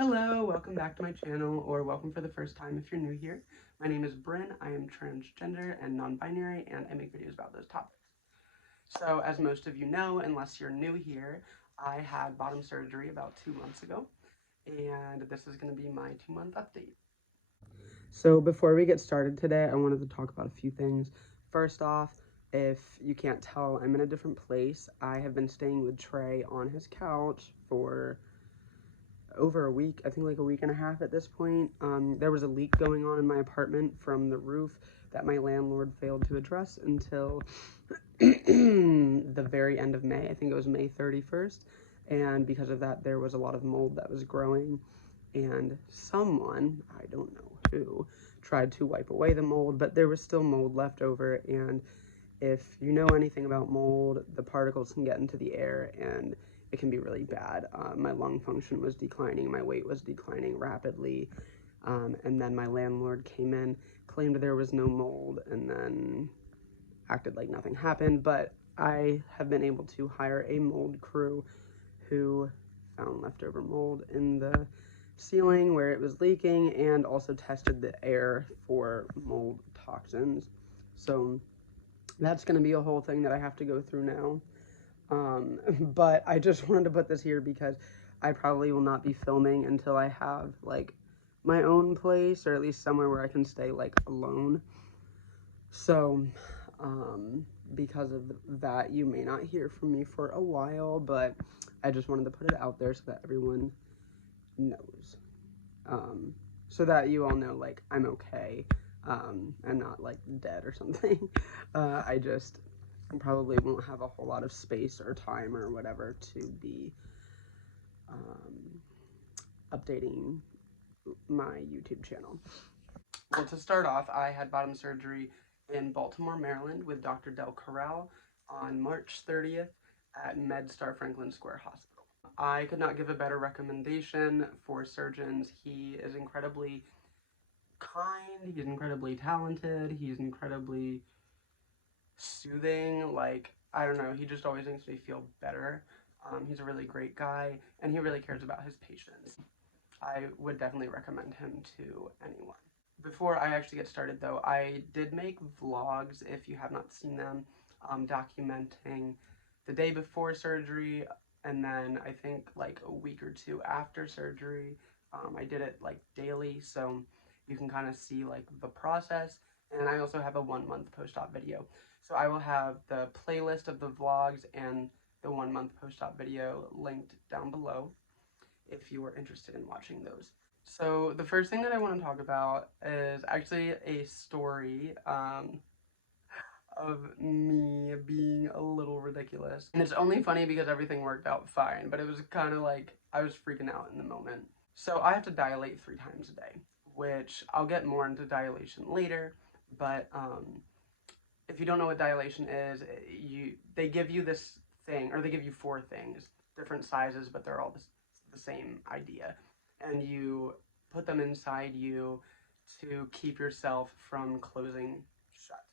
Hello, welcome back to my channel, or welcome for the first time if you're new here. My name is Bryn, I am transgender and non-binary, and I make videos about those topics. So, as most of you know, unless you're new here, I had bottom surgery about 2 months ago, and this is going to be my 2-month update. So before we get started today, I wanted to talk about a few things. First off, if you can't tell, I'm in a different place. I have been staying with Trey on his couch for over a week, I think like a week and a half at this point. There was a leak going on in my apartment from the roof that my landlord failed to address until the very end of May. I think it was May 31st. And because of that, there was a lot of mold that was growing. And someone, I don't know who, tried to wipe away the mold, but there was still mold left over. And if you know anything about mold, the particles can get into the air and it can be really bad. My lung function was declining, my weight was declining rapidly, and then my landlord came in, claimed there was no mold, and then acted like nothing happened. But I have been able to hire a mold crew who found leftover mold in the ceiling where it was leaking and also tested the air for mold toxins. So that's going to be a whole thing that I have to go through now. But I just wanted to put this here because I probably will not be filming until I have like my own place, or at least somewhere where I can stay like alone. So because of that, you may not hear from me for a while, but I just wanted to put it out there so that everyone knows. So that you all know, like, I'm okay. I'm not like dead or something. I just probably won't have a whole lot of space or time or whatever to be updating my YouTube channel. Well, to start off, I had bottom surgery in Baltimore, Maryland with Dr. Del Corral on March 30th at MedStar Franklin Square Hospital. I could not give a better recommendation for surgeons. He is incredibly kind, he's incredibly talented, he's incredibly soothing. Like, I don't know, he just always makes me feel better. He's a really great guy, and he really cares about his patients. I would definitely recommend him to anyone. Before I actually get started though, I did make vlogs, if you have not seen them, documenting the day before surgery, and then I think like a week or two after surgery. I did it like daily, so you can kind of see like the process. And I also have a 1-month post-op video. So I will have the playlist of the vlogs and the 1-month post-op video linked down below if you are interested in watching those. So the first thing that I want to talk about is actually a story of me being a little ridiculous. And it's only funny because everything worked out fine, but it was kind of like I was freaking out in the moment. So I have to dilate 3 times a day, which I'll get more into dilation later, but if you don't know what dilation is, they give you this thing, or they give you 4 things, different sizes, but they're all the same idea. And you put them inside you to keep yourself from closing shut.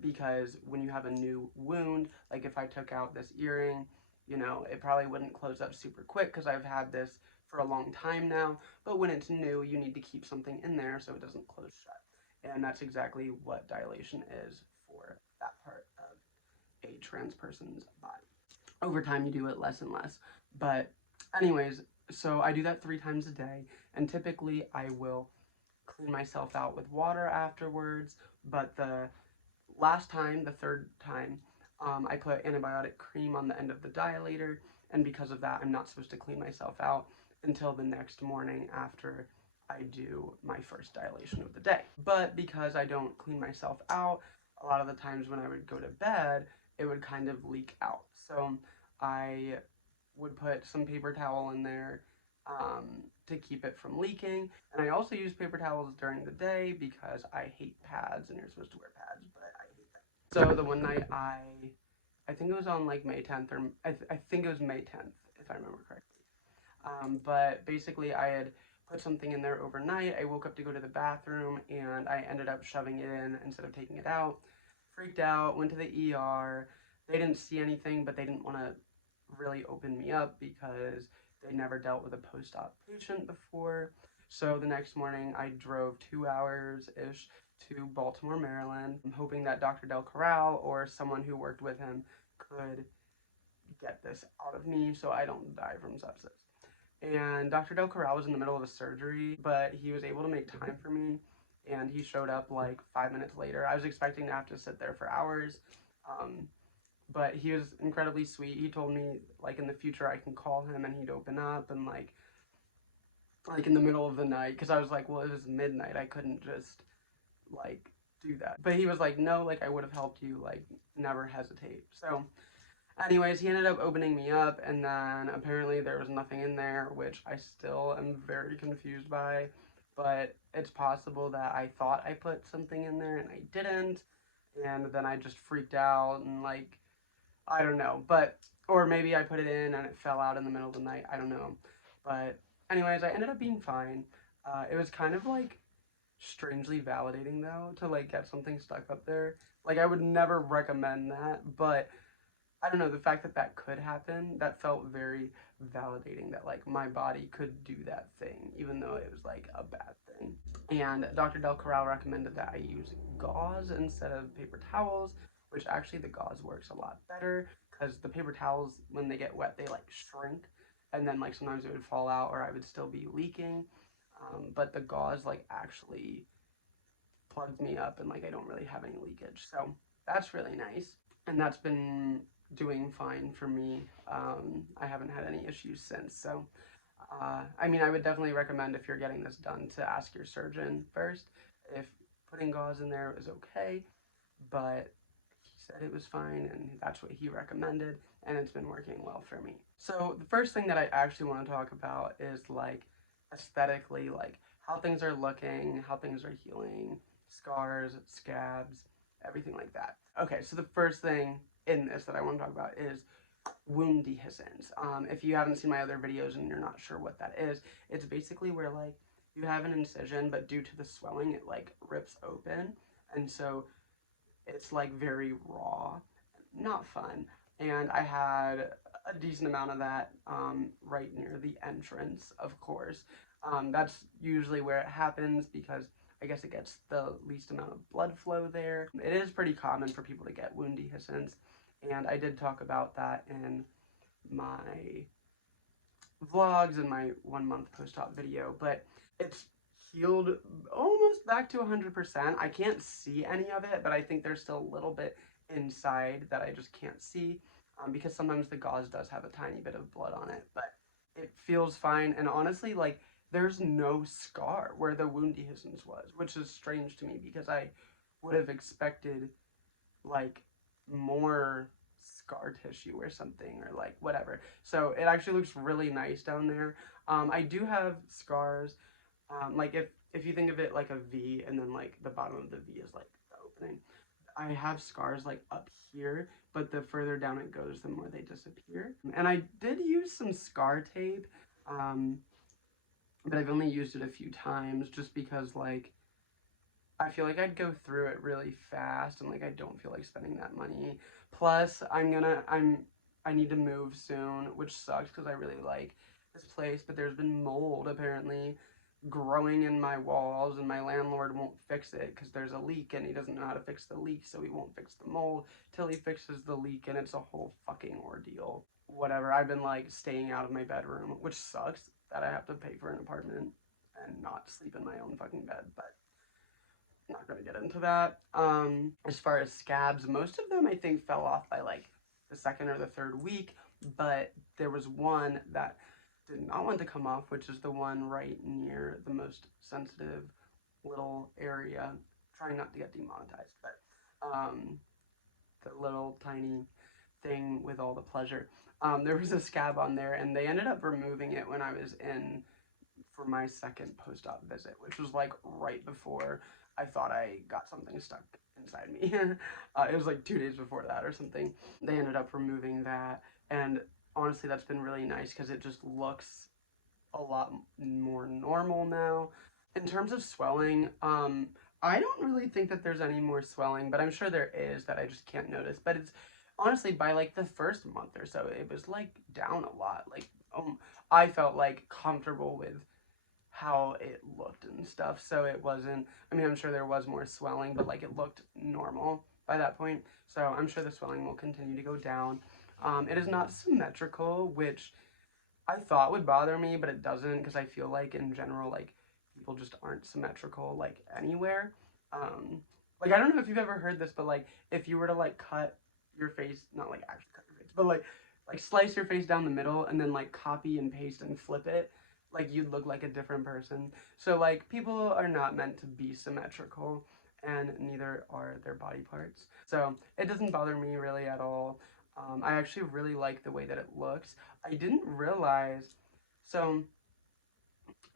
Because when you have a new wound, like if I took out this earring, it probably wouldn't close up super quick because I've had this for a long time now. But when it's new, you need to keep something in there so it doesn't close shut. And that's exactly what dilation is for that part of a trans person's body. Over time, you do it less and less. But anyways, so I do that 3 times a day, and typically I will clean myself out with water afterwards. But the last time, the 3rd time, I put antibiotic cream on the end of the dilator, and because of that, I'm not supposed to clean myself out until the next morning after I do my first dilation of the day. But because I don't clean myself out, a lot of the times when I would go to bed, it would kind of leak out. So I would put some paper towel in there to keep it from leaking. And I also use paper towels during the day because I hate pads, and you're supposed to wear pads, but I hate them. So the one night I think it was on like May 10th, or I think it was May 10th, if I remember correctly. But basically I had put something in there overnight. I woke up to go to the bathroom, and I ended up shoving it in instead of taking it out. Freaked out, went to the ER. They didn't see anything, but they didn't want to really open me up because They never dealt with a post-op patient before. So the next morning, I drove 2 hours-ish to Baltimore, Maryland. I'm hoping that Dr. Del Corral or someone who worked with him could get this out of me so I don't die from sepsis. And Dr. Del Corral was in the middle of a surgery, but he was able to make time for me, and he showed up like 5 minutes later. I was expecting to have to sit there for hours, but he was incredibly sweet. He told me like in the future I can call him and he'd open up, and like in the middle of the night, because I was like, well, it was midnight, I couldn't just like do that. But he was like, no, like I would have helped you, like never hesitate. So anyways, he ended up opening me up, and then apparently there was nothing in there, which I still am very confused by. But it's possible that I thought I put something in there and I didn't, and then I just freaked out and like, I don't know. But, or maybe I put it in and it fell out in the middle of the night. I don't know. But anyways, I ended up being fine. It was kind of like strangely validating though to like get something stuck up there. Like I would never recommend that, but I don't know, the fact that that could happen, that felt very validating that like my body could do that thing, even though it was like a bad thing. And Dr. Del Corral recommended that I use gauze instead of paper towels, which actually the gauze works a lot better because the paper towels, when they get wet, they like shrink, and then like sometimes it would fall out or I would still be leaking. But the gauze like actually plugs me up and like I don't really have any leakage. So that's really nice. And that's been doing fine for me. I haven't had any issues since. So, I mean, I would definitely recommend if you're getting this done to ask your surgeon first if putting gauze in there is okay. But he said it was fine, and that's what he recommended, and it's been working well for me. So the first thing that I actually want to talk about is like aesthetically, like how things are looking, how things are healing, scars, scabs, everything like that. Okay, so the first thing in this that I want to talk about is wound dehiscence. If you haven't seen my other videos and you're not sure what that is, it's basically where like you have an incision, but due to the swelling, it like rips open, and so it's like very raw, not fun. And I had a decent amount of that right near the entrance, of course. That's usually where it happens because I guess it gets the least amount of blood flow there. It is pretty common for people to get wound dehiscence, and I did talk about that in my vlogs and my 1 month post-op video, but it's healed almost back to 100%. I can't see any of it, but I think there's still a little bit inside that I just can't see because sometimes the gauze does have a tiny bit of blood on it, but it feels fine. And honestly, like there's no scar where the wound dehiscence was, which is strange to me because I would have expected like more scar tissue or something or like whatever. So it actually looks really nice down there. I do have scars. Like if you think of it like a V and then like the bottom of the V is like the opening. I have scars like up here, but the further down it goes, the more they disappear. And I did use some scar tape, but I've only used it a few times just because like I feel like I'd go through it really fast and like I don't feel like spending that money. Plus, I need to move soon, which sucks because I really like this place, but there's been mold apparently growing in my walls and my landlord won't fix it because there's a leak and he doesn't know how to fix the leak, so he won't fix the mold till he fixes the leak, and it's a whole fucking ordeal. Whatever, I've been like staying out of my bedroom, which sucks that I have to pay for an apartment and not sleep in my own fucking bed, but not going to get into that. As far as scabs, most of them I think fell off by like the second or the third week, but there was one that did not want to come off, which is the one right near the most sensitive little area. Trying not to get demonetized, but the little tiny thing with all the pleasure. There was a scab on there, and they ended up removing it when I was in for my second post-op visit, which was like right before I thought I got something stuck inside me. It was like 2 days before that or something. They ended up removing that, and honestly, that's been really nice because it just looks a lot more normal now. In terms of swelling, I don't really think that there's any more swelling, but I'm sure there is that I just can't notice. But it's honestly by like the first month or so, it was like down a lot. Like I felt like comfortable with how it looked and stuff. So it wasn't, I mean, I'm sure there was more swelling, but like it looked normal by that point. So I'm sure the swelling will continue to go down. It is not symmetrical, which I thought would bother me, but it doesn't, because I feel like in general, like people just aren't symmetrical like anywhere. Like I don't know if you've ever heard this, but like if you were to like cut your face, not like actually cut your face, but like slice your face down the middle and then like copy and paste and flip it, like you'd look like a different person. So like people are not meant to be symmetrical, and neither are their body parts. So it doesn't bother me really at all. I actually really like the way that it looks. I didn't realize, so,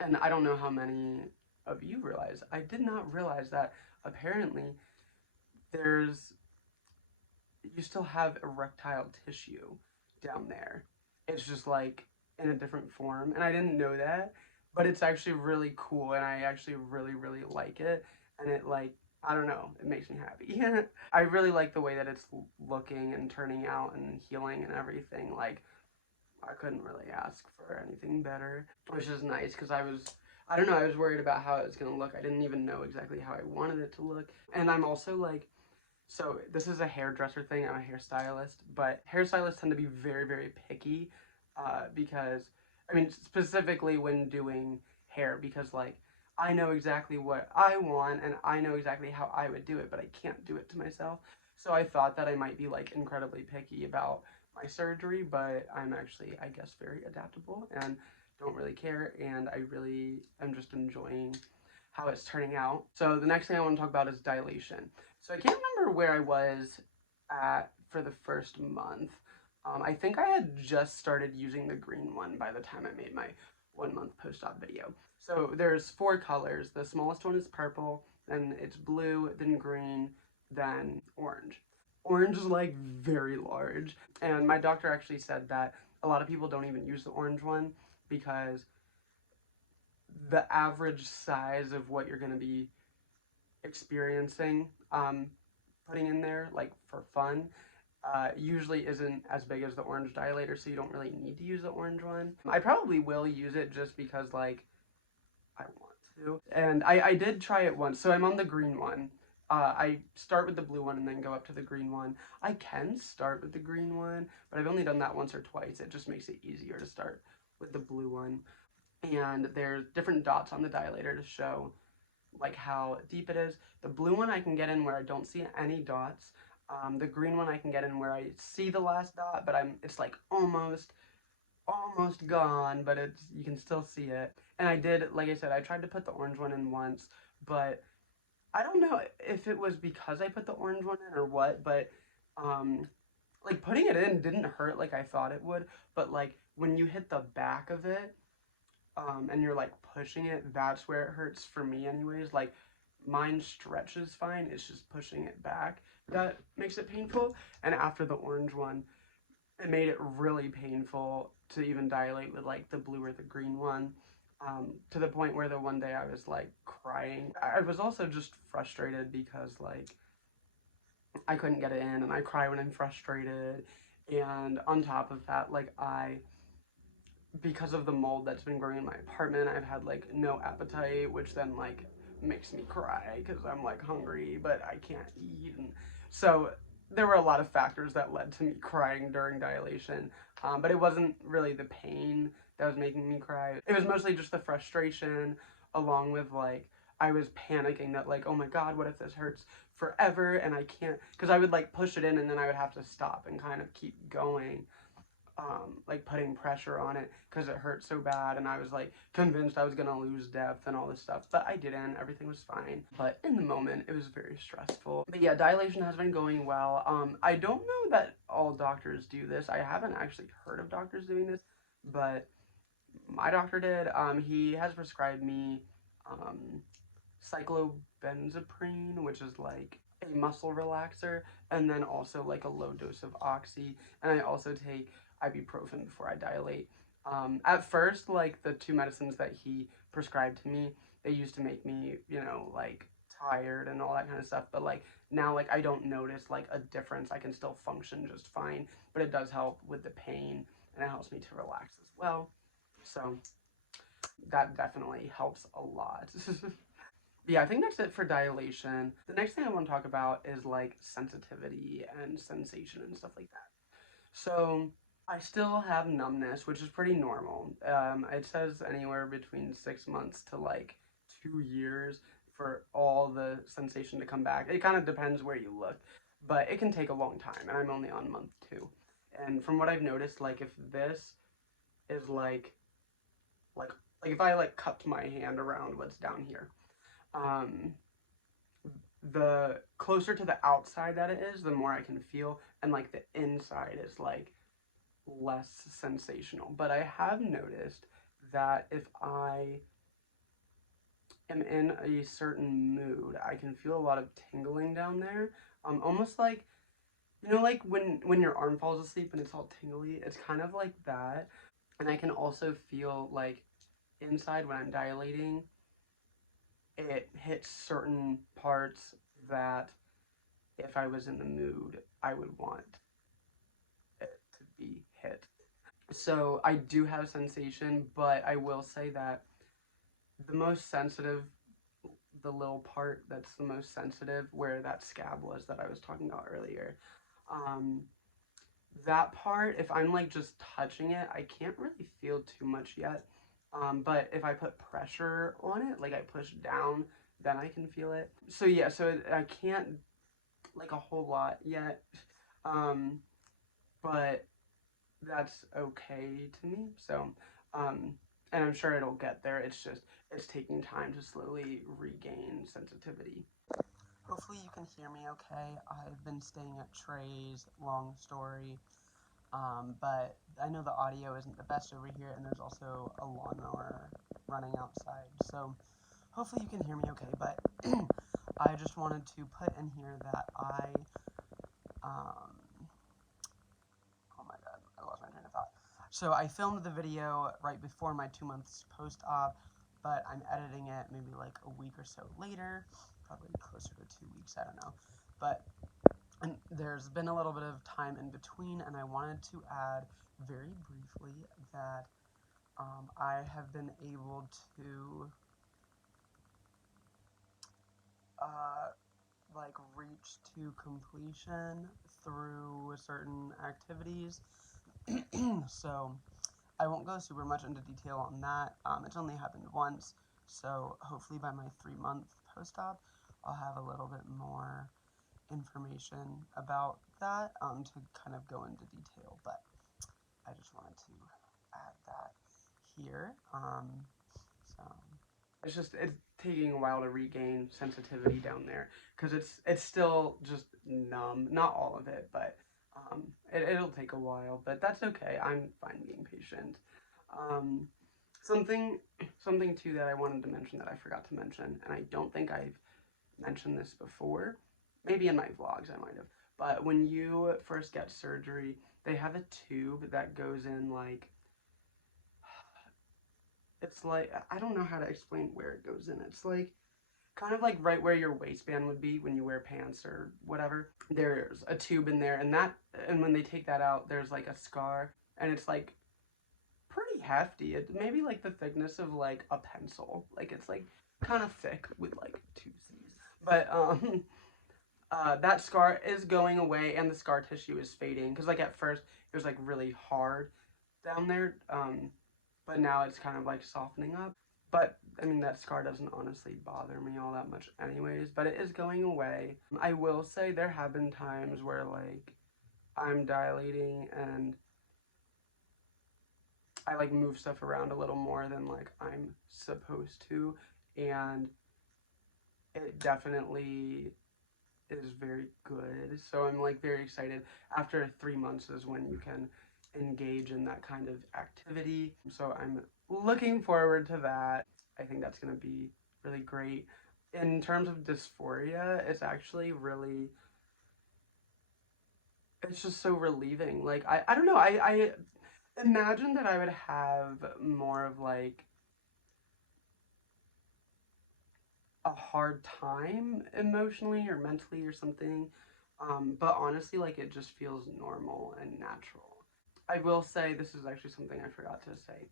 and I don't know how many of you realize, I did not realize that apparently there's, you still have erectile tissue down there. It's just like in a different form, and I didn't know that, but it's actually really cool, and I actually really, really like it, and it like, I don't know, it makes me happy. I really like the way that it's looking and turning out and healing and everything. Like, I couldn't really ask for anything better, which is nice because I don't know, I was worried about how it was going to look. I didn't even know exactly how I wanted it to look. And I'm also like, so this is a hairdresser thing. I'm a hairstylist, but hairstylists tend to be very, very picky because, I mean, specifically when doing hair, because like I know exactly what I want and I know exactly how I would do it, but I can't do it to myself. So I thought that I might be like incredibly picky about my surgery, but I'm actually, I guess, very adaptable and don't really care, and I really am just enjoying how it's turning out. So the next thing I want to talk about is dilation. So I can't remember where I was at for the first month. I think I had just started using the green one by the time I made my 1 month post-op video. So there's 4 colors. The smallest one is purple, then it's blue, then green, then orange. Orange is like very large, and my doctor actually said that a lot of people don't even use the orange one because the average size of what you're going to be experiencing putting in there, like for fun, usually isn't as big as the orange dilator, so you don't really need to use the orange one. I probably will use it just because, like, I want to. And I did try it once, so I'm on the green one. I start with the blue one and then go up to the green one. I can start with the green one, but I've only done that once or twice. It just makes it easier to start with the blue one. And there's different dots on the dilator to show like how deep it is. The blue one I can get in where I don't see any dots. The green one I can get in where I see the last dot, but it's like almost gone, but it's, you can still see it. And I did, like I said, I tried to put the orange one in once, but I don't know if it was because I put the orange one in or what, but like putting it in didn't hurt like I thought it would, but like when you hit the back of it, and you're like pushing it, that's where it hurts for me anyways. Like mine stretches fine, it's just pushing it back that makes it painful. And after the orange one, it made it really painful to even dilate with like the blue or the green one, to the point where the one day I was like crying. I was also just frustrated because like I couldn't get it in, and I cry when I'm frustrated. And on top of that, like because of the mold that's been growing in my apartment, I've had like no appetite, which then like makes me cry because I'm like hungry, but I can't eat. And so there were a lot of factors that led to me crying during dilation, but it wasn't really the pain that was making me cry. It was mostly just the frustration, along with like, I was panicking that like, oh my God, what if this hurts forever and I can't, because I would like push it in and then I would have to stop and kind of keep going, like putting pressure on it because it hurt so bad, and I was like convinced I was gonna lose depth and all this stuff, but I didn't. Everything was fine, but in the moment it was very stressful. But yeah, dilation has been going well. I don't know that all doctors do this. I haven't actually heard of doctors doing this, but my doctor did. He has prescribed me cyclobenzaprine, which is like a muscle relaxer, and then also like a low dose of oxy, and I also take ibuprofen before I dilate. At first, like the 2 medicines that he prescribed to me, they used to make me, you know, like tired and all that kind of stuff, but like now, like I don't notice like a difference. I can still function just fine, but it does help with the pain. and it helps me to relax as well. So that definitely helps a lot. Yeah, I think that's it for dilation. The next thing I want to talk about is like sensitivity and sensation and stuff like that. So I still have numbness, which is pretty normal. It says anywhere between 6 months to like 2 years for all the sensation to come back. It kind of depends where you look, but it can take a long time, and I'm only on month 2. And from what I've noticed, like if this is like like if I like cupped my hand around what's down here, um, the closer to the outside that it is, the more I can feel, and like the inside is like less sensational. But I have noticed that if I am in a certain mood, I can feel a lot of tingling down there. Almost like, like when your arm falls asleep and it's all tingly, it's kind of like that. And I can also feel like inside when I'm dilating, it hits certain parts that if I was in the mood, I would want it to be hit. So I do have sensation, but I will say that the most sensitive, the little part that's the most sensitive, where that scab was that I was talking about earlier, um, that part, if I'm like just touching it, I can't really feel too much yet. But if I put pressure on it, like I push down, then I can feel it. So yeah, so I can't like a whole lot yet. Um, but that's okay to me. So, um, and I'm sure it'll get there. It's taking time to slowly regain sensitivity. Hopefully you can hear me okay. I've been staying at Trey's, long story, but I know the audio isn't the best over here, and there's also a lawnmower running outside. So hopefully you can hear me okay, but I just wanted to put in here that um, oh my god, I lost my train of thought. So I filmed the video right before my 2 months post-op, but I'm editing it maybe like a week or so later, probably closer to 2 weeks, I don't know. But and there's been a little bit of time in between, and I wanted to add very briefly that I have been able to like reach to completion through certain activities. So I won't go super much into detail on that. It's only happened once, so hopefully by my 3-month post-op, I'll have a little bit more information about that to kind of go into detail, but I just wanted to add that here. So it's taking a while to regain sensitivity down there because it's still just numb. Not all of it, but it'll take a while. But that's okay. I'm fine being patient. Um, something something too that I wanted to mention that I forgot to mention, and I don't think I've mentioned this before. Maybe in my vlogs I might have. But when you first get surgery, they have a tube that goes in like it's like I don't know how to explain where it goes in. It's like kind of like right where your waistband would be when you wear pants or whatever. There's a tube in there, and when they take that out, there's like a scar, and it's like pretty hefty. It maybe like the thickness of like a pencil. Like it's like kind of thick with like two C's. But that scar is going away, and the scar tissue is fading because like at first it was like really hard down there, but now it's kind of like softening up. But I mean, that scar doesn't honestly bother me all that much anyways, but it is going away. I will say there have been times where like I'm dilating and I like move stuff around a little more than like I'm supposed to, and it definitely is very good. So I'm like very excited. After 3 months is when you can engage in that kind of activity. So I'm looking forward to that. I think that's going to be really great. In terms of dysphoria, it's actually really, it's just so relieving. Like, I don't know, I imagine that I would have more of like a hard time emotionally or mentally or something. But honestly, like it just feels normal and natural. I will say, this is actually something I forgot to say.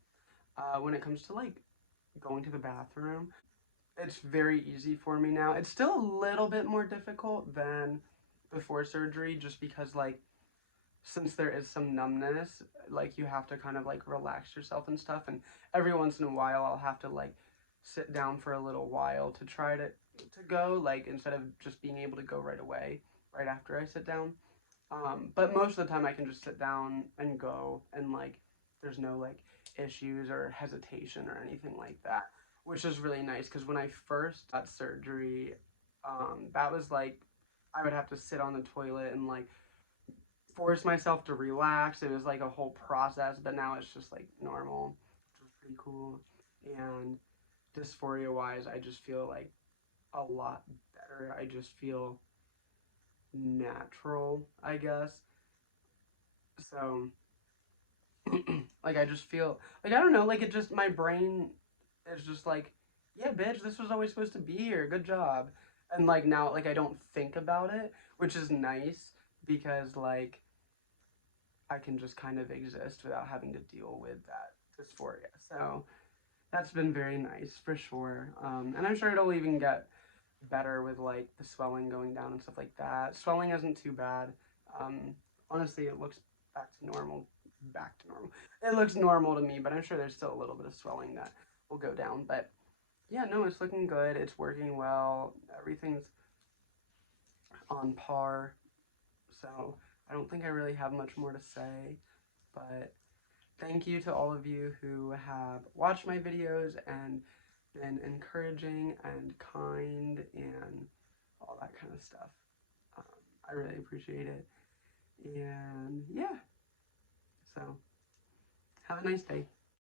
When it comes to like going to the bathroom, it's very easy for me now. It's still a little bit more difficult than before surgery, just because like since there is some numbness, like you have to kind of like relax yourself and stuff. And every once in a while, I'll have to like sit down for a little while to try to go, like instead of just being able to go right away, right after I sit down. But most of the time, I can just sit down and go, and like there's no like issues or hesitation or anything like that, which is really nice. Because when I first got surgery, that was like I would have to sit on the toilet and like force myself to relax. It was like a whole process, but now it's just like normal, which was pretty cool. And dysphoria wise, I just feel like a lot better. I just feel natural, I guess. So, like, I just feel like I don't know, like, it just my brain is just like, yeah, bitch, this was always supposed to be here. Good job. And like now, like, I don't think about it, which is nice because like I can just kind of exist without having to deal with that dysphoria. So that's been very nice for sure. And I'm sure it'll even get better with like the swelling going down and stuff like that. Swelling isn't too bad. Honestly, it looks back to normal. Back to normal. It looks normal to me, but I'm sure there's still a little bit of swelling that will go down. But yeah, no, it's looking good. It's working well. Everything's on par. So I don't think I really have much more to say. But thank you to all of you who have watched my videos and been encouraging and kind and all that kind of stuff. Um, I really appreciate it. And yeah, so have a nice day.